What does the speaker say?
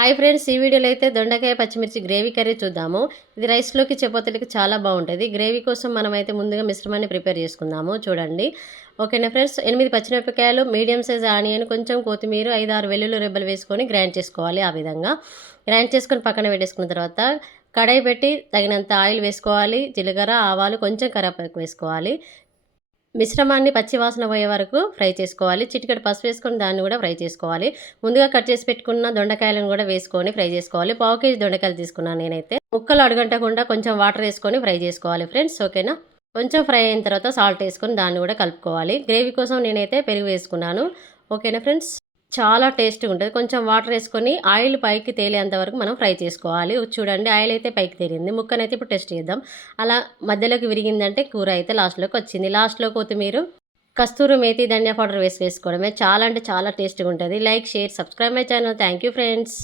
Hi friends, ఈ వీడియోలో అయితే దొండకాయ పచ్చిమిర్చి గ్రేవీ కర్రీ చూద్దాము. ఇది రైస్లోకి చపాతీలకి చాలా బాగుంటుంది. గ్రేవీ కోసం మనమైతే ముందుగా మిశ్రమాన్ని ప్రిపేర్ చేసుకుందాము. చూడండి. ఓకేనా ఫ్రెండ్స్, 8 పచ్చిమిరపకాయలు, మీడియం సైజ్ ఆనియన్, కొంచెం కొత్తిమీర, 5-6 వెల్లుల్లి రెబ్బలు వేసుకొని గ్రైండ్ చేసుకోవాలి. ఆ విధంగా గ్రైండ్ చేసుకొని పక్కన పెట్టేసుకున్న తర్వాత కడాయి పెట్టి తగినంత ఆయిల్ వేసుకోవాలి. జీలకర్ర, ఆవాలు, కొంచెం కరివేపాకు వేసుకోవాలి. మిశ్రమాన్ని పచ్చివాసన పోయే వరకు ఫ్రై చేసుకోవాలి. చిటికెడు పసుపు వేసుకొని దాన్ని కూడా ఫ్రై చేసుకోవాలి. ముందుగా కట్ చేసి పెట్టుకున్న దొండకాయలను కూడా వేసుకొని ఫ్రై చేసుకోవాలి. పావు కేజీ దొండకాయలు తీసుకున్నాను నేనైతే. ముక్కలు అడుగంటకుండా కొంచెం వాటర్ వేసుకొని ఫ్రై చేసుకోవాలి ఫ్రెండ్స్. ఓకేనా. కొంచెం ఫ్రై అయిన తర్వాత సాల్ట్ వేసుకొని దాన్ని కూడా కలుపుకోవాలి. గ్రేవీ కోసం నేనైతే పెరుగు వేసుకున్నాను. ఓకేనా ఫ్రెండ్స్. చాలా టేస్టీగా ఉంటుంది. కొంచెం వాటర్ వేసుకొని ఆయిల్ పైకి తేలేంత వరకు మనం ఫ్రై చేసుకోవాలి. చూడండి, ఆయిల్ అయితే పైకి తేలింది. ముక్కనైతే ఇప్పుడు టెస్ట్ చేద్దాం. అలా మధ్యలోకి విరిగిందంటే కూర అయితే లాస్ట్లోకి వచ్చింది. లాస్ట్లో కొత్తిమీర, కస్తూరి మేతి, ధనియా పౌడర్ వేసుకోవడమే. చాలా అంటే చాలా టేస్టీగా ఉంటుంది. Like, share, subscribe my channel. Thank you friends.